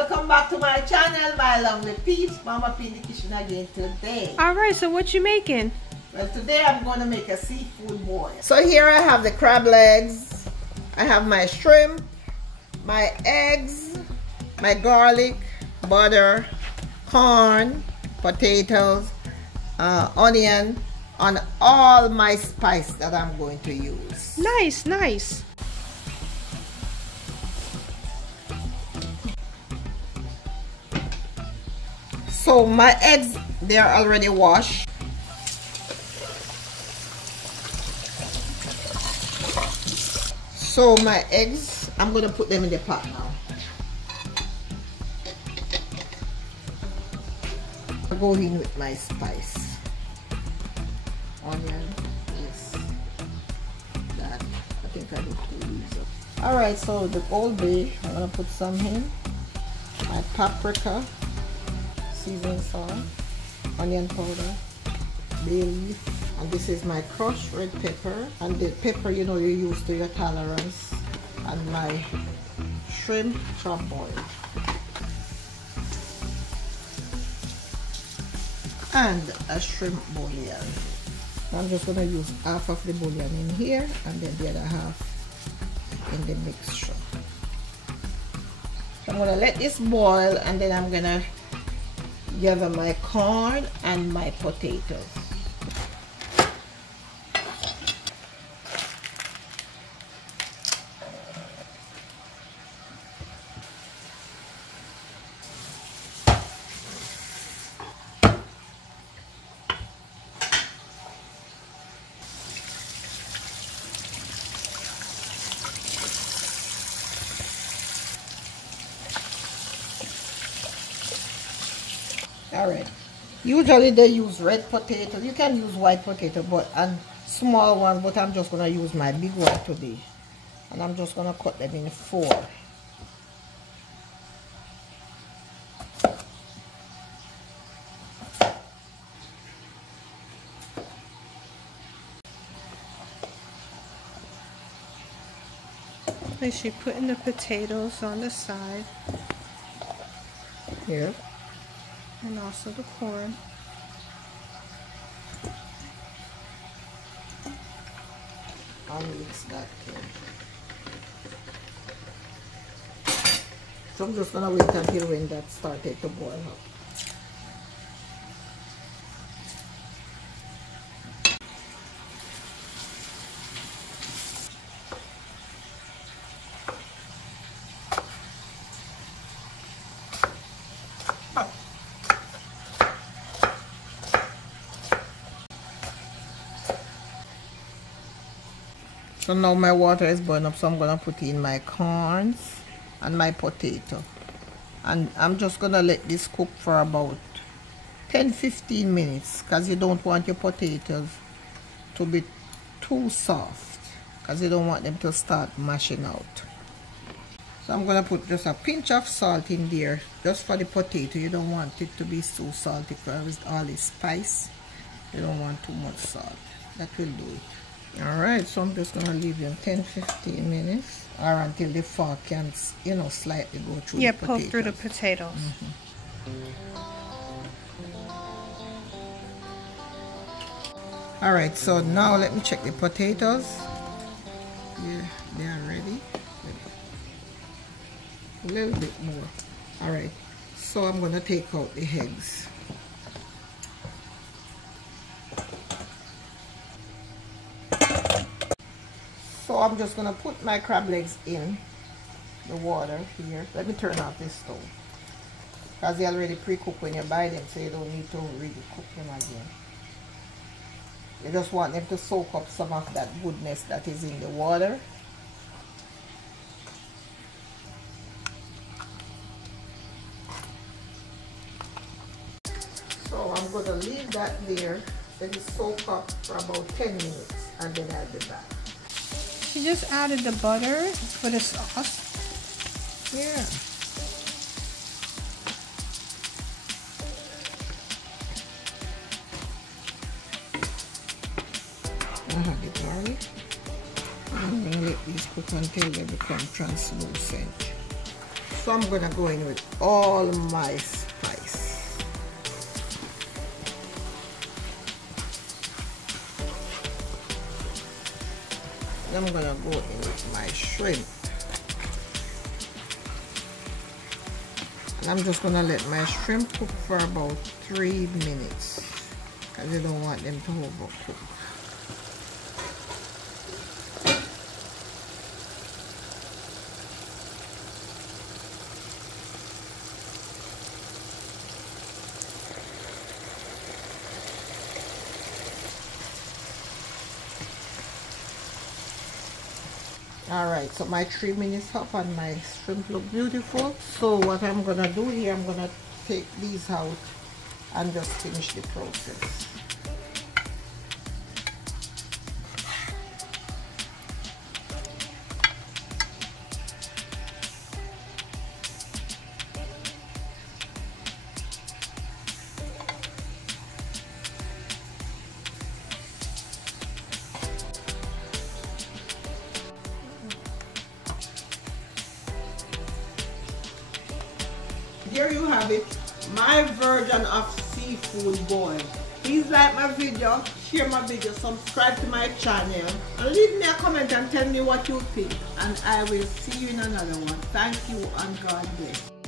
Welcome back to my channel, my lovely peeps. Mama P in the kitchen again today. Alright, so what you making? Well, today I'm going to make a seafood boil. So here I have the crab legs. I have my shrimp, my eggs, my garlic, butter, corn, potatoes, onion, and all my spice that I'm going to use. Nice, nice. So my eggs, they are already washed. So my eggs, I'm going to put them in the pot now. I'll go in with my spice. Onion, yes. That, I think I did 2 leaves. Alright, so the Old Bay, I'm going to put some in. My paprika, seasoned salt, onion powder, bay leaf, and this is my crushed red pepper, and the pepper you know you use to your tolerance, and my shrimp chop boiled, and a shrimp bouillon. I'm just going to use half of the bouillon in here and then the other half in the mixture. So I'm going to let this boil, and then I'm going to gather my corn and my potatoes. Alright, usually they use red potato. You can use white potato, but and small ones, but I'm just going to use my big one today, and I'm just going to cut them in 4. And she putting the potatoes on the side. Here. And also the corn. I'll mix that too. So I'm just gonna wait until when that started to boil up. So now my water is boiling up, so I'm going to put in my corns and my potato. And I'm just going to let this cook for about 10-15 minutes, because you don't want your potatoes to be too soft, because you don't want them to start mashing out. So I'm going to put just a pinch of salt in there, just for the potato. You don't want it to be so salty, because with all the spice, you don't want too much salt. That will do it. Alright, so I'm just going to leave them 10-15 minutes, or until the fork can, you know, slightly go through the potatoes. Yeah, poke through the potatoes. Alright, so now let me check the potatoes. Yeah, they are ready. A little bit more. Alright, so I'm going to take out the eggs. So I'm just going to put my crab legs in the water here. Let me turn off this stove, because they already pre-cooked when you buy them, so you don't need to really cook them again. You just want them to soak up some of that goodness that is in the water. So I'm going to leave that there, let it soak up for about 10 minutes, and then I'll be back. She just added the butter for the sauce. Yeah. I have the garlic. I'm going to let these cook until they become translucent. So I'm gonna go in with all my spice. And I'm gonna go in with my shrimp. And I'm just gonna let my shrimp cook for about 3 minutes because you don't want them to overcook. Alright, so my 3 minutes up and my shrimp look beautiful. So what I'm gonna do here, I'm gonna take these out and just finish the process. Here you have it, my version of seafood boil. Please like my video, share my video, subscribe to my channel, and leave me a comment and tell me what you think. And I will see you in another one. Thank you and God bless.